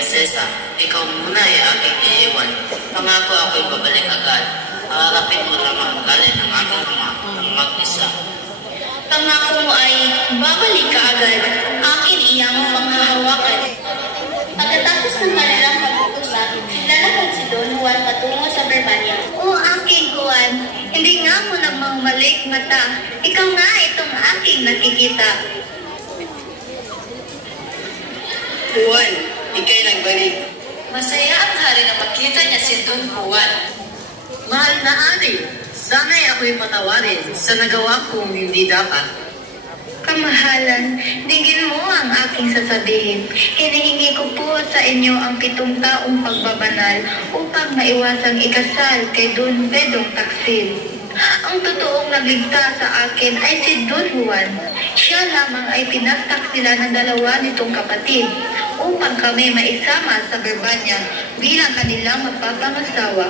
Prinsesa, ikaw muna ay aking iiwan. Pangako ako'y babalik agad. Haharapin mo lamang ang galit ng aking ama ng mag-isa. Pangako mo ay babalik ka agad. Akin iyang panghahawakan. Pagkatapos ng kanilang pag-uusap, lalakad si Don Juan patungo sa Verbania. O aking Juan, hindi nga ako nagmamalik mata. Ikaw nga itong aking nakikita. Juan, ika'y nagbalik. Masaya ang hari na makita niya si Don Juan. Mahal na Ari, sana'y ako'y patawarin sa nagawa kong hindi dapat. Kamahalan, digin mo ang aking sasabihin. Hinihingi ko po sa inyo ang 7 taong pagbabanal upang maiwasang ikasal kay Don Pedong Taksil. Ang totoong nagligtas sa akin ay si Don Juan. Siya lamang ay pinagtaksila ng 2 nitong kapatid upang kami maisama sa Verbania bilang kanilang magpapangasawa.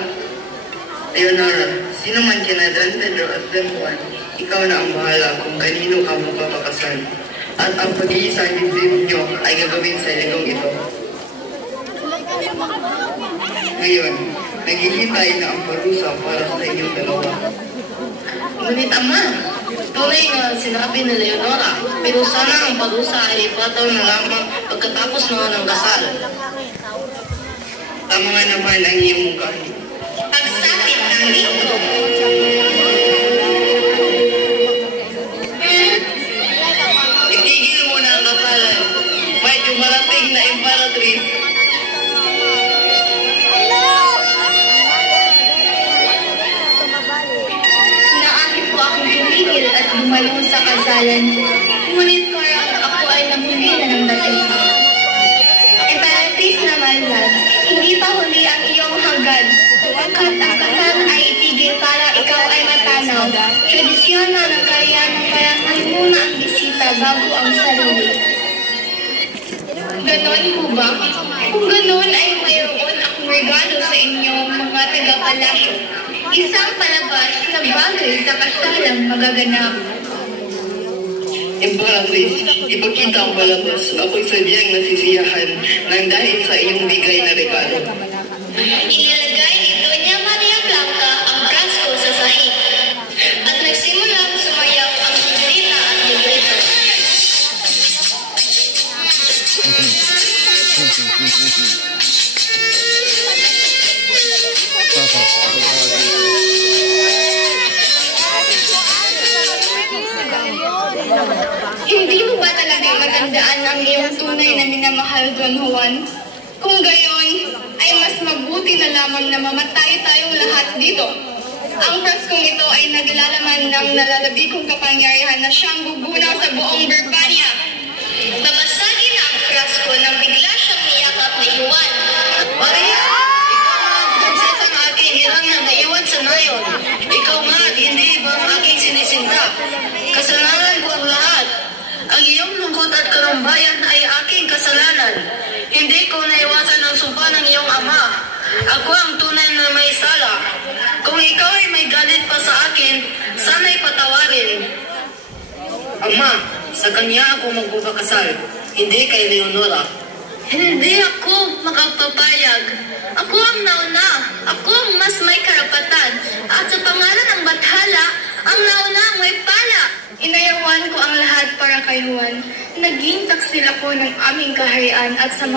Leonora, sino man kina Don Pedro at Don Juan, ikaw na ang bahala kung kanino ka magpapakasal. At ang pag-iisang dibdib nyo ay gagawin sa ligong ito. Ngayon, naghihintay na ang parusa para sa inyong dalawa. Ngunit ama, tunay nga sinabi ni Leonora, pero sana ang parusa ay ipataw na lamang pagkatapos ng kasal. Tama nga naman ang iyong mungkahi. Pagsapit ng linggo. Itigil mo na ang kasalan. May dumarating na imperatrice. Naakit po akong tumigil at lumalong sa kasalan. Ngunit parang ako ay nahuli na ng dating. Imperatrice naman lad, hindi pa huli ang iyong hanggan. Pagkat ang kasal ay itigil para ikaw ay matanaw. Tradisyon na ng kariyan ng parangal muna ang bisita bago ang sarili. Ganon po ba? Kung ganon ay mayroon akong regalo sa inyo mga taga-palasyo. Isang palabas na bagay sa kasalang magaganap. Imperatrice, ipakita ang palabas. Ako'y sadyang nasisiyahan nang dahil sa iyong bigay na regalo. Inilagay ni Doña Maria Blanca ang prasko sa sahig. At nagsimulang sumayaw ang bisita at libreto. Hindi mo ba talaga matandaan ang iyong tunay na minamahal, Don Juan? Kung gayon, ay mas mabuti na lamang na mamatay tayong lahat dito. Ang praskong ito ay naglalaman ng nalalabikong kapangyarihan na siyang gugunaw sa buong Verbania. Babasagin na ang prasko nang bigla siyang niyakap ni Juan. Maria! Ikaw nga ang prinsesang aking hirang na naiwan sa nayon. Ikaw nga at hindi ba ang aking sinisinta? Kasalanan ko ang lahat. Ang iyong lungkot at karumbayan ay aking kasalanan. Hindi ko naiwasan ang sumpa ng iyong ama. Ako ang tunay na may sala. Kung ikaw ay may galit pa sa akin, sana'y patawarin. Ama, sa kanya ako magpapakasal, hindi kay Leonora. Hindi ako makapapayag. Ako ang nauna. Ako ang mas may karapatan. At sa pangalan ng bathala, ang nauna ang may pala. Inayawan ko ang lahat para kay Juan. Naging taksil ako ng aming kaharian at sa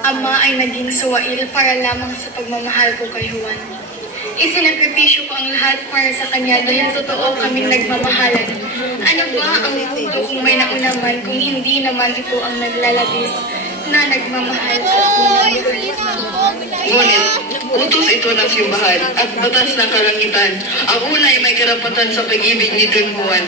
ama ay naging suwail para lamang sa pagmamahal ko kay Juan. Isinakripisyo ko ang lahat para sa kanya dahil totoo kaming nagmamahalan. Ano ba ang mundo kung may nauna man kung hindi naman ito ang naglalabis na nagmamahal sa unang mahal. Ngunit, utos ito ng simbahan at batas ng kalangitan. Ang una ay may karapatan sa pag-ibig ni Don Juan.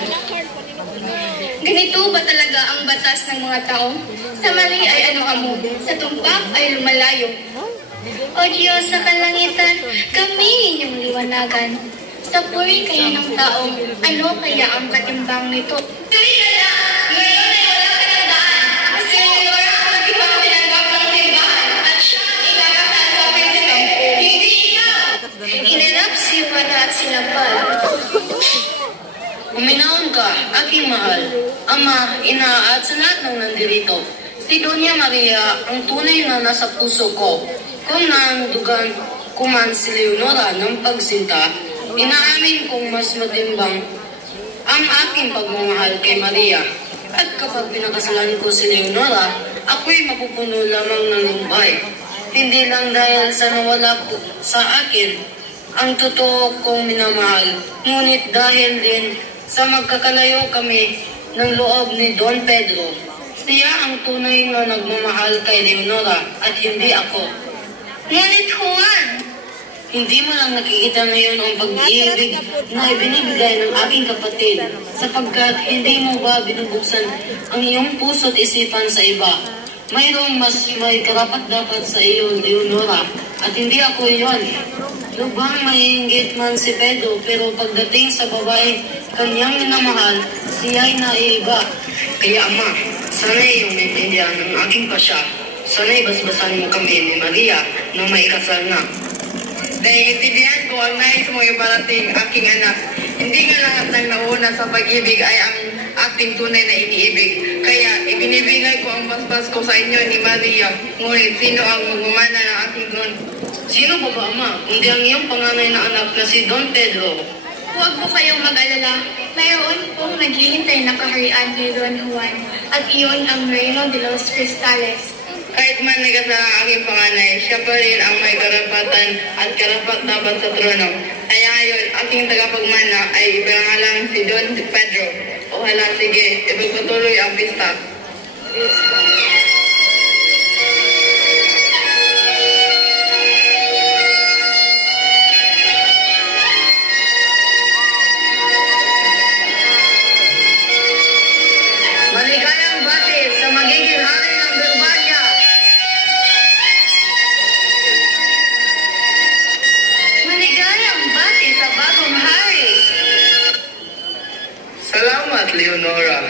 Ganito ba talaga ang batas ng mga tao? Sa mali ay ano amo, sa tumpak ay lumalayo. O Diyos sa kalangitan, kami inyong liwanagan. Sa puri kaya ng taong, ano kaya ang katimbang nito? Hinanap si Juana at sinapal. Uminahon ka, aking mahal, Ama, Ina at sa lahat ng nandirito. Si Doña Maria ang tunay na nasa puso ko. Kung naandugan ko man si Leonora ng pagsinta, inaamin kong mas matimbang ang aking pagmamahal kay Maria. At kapag pinakasalan ko si Leonora, ako'y mapupuno lamang ng lumbay. Hindi lang dahil sa nawala ko sa akin ang totoo kong minamahal, ngunit dahil din sa magkakalayo kami ng loob ni Don Pedro. Siya ang tunay na nagmamahal kay Leonora at hindi ako. Ngunit Juan, Hindi mo lang nakikita ngayon ang pag-ibig na ibinibigay ng aking kapatid sapagkat hindi mo ba binubuksan ang iyong puso at isipan sa iba. Mayroong mas may karapat-dapat sa iyo, Leonora, at hindi ako iyon. Lubhang maiinggit man si Pedro, pero pagdating sa babae kanyang minamahal, siya'y naiiba. Kaya Ama, sana iyong maintindihan ng aking pasya. Sana'y basbasan mo kami ni Maria na may kasal na. Naiintindihan ko ang nais mo iparating, aking anak. Hindi nga lahat ng nauna sa pag-ibig ay ang ating tunay na iniibig. Kaya ibinibigay ko ang basbas ko sa inyo ni Maria. Ngunit sino ang magmamana ng aking tron? Sino pa ba, Ama, kundi ang iyong panganay na anak na si Don Pedro? Huwag po kayong mag-alala. Mayroon pong naghihintay na kaharian kay Don Juan at iyon ang Reino de los Cristales. Kahit man nagkasala ang aking panganay, siya pa rin ang may karapatan at karapat-dapat sa trono. Kaya ngayon, aking tagapagmana ay iparangalang si Don Pedro. O hala, sige, ipagpatuloy ang pista. Maligayang bati sa magiging hari ng Birbania. maligayang bati sa bagong hari. Salamat, Leonora.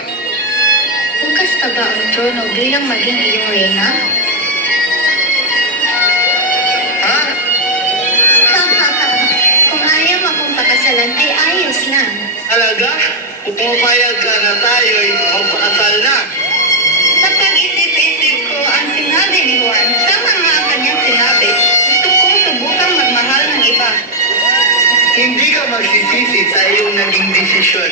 Bukas pa ba ang trono bilang maging iyong reyna? Ha? Kung ayaw akong pakasalan ay ayos lang. Talaga? Kung pumapayag ka na tayo'y magpakasal na. Napag-isip-isip ko ang sinabi ni Juan. Tama nga ang kanyang sinabi. Gusto kong subukang magmahal ng iba. Hindi ka magsisisi sa iyong naging desisyon.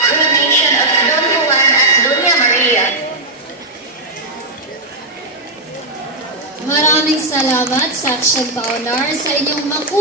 Coronation of Don Juan at Doña Maria. Maraming salamat, Section Paunar, sa inyong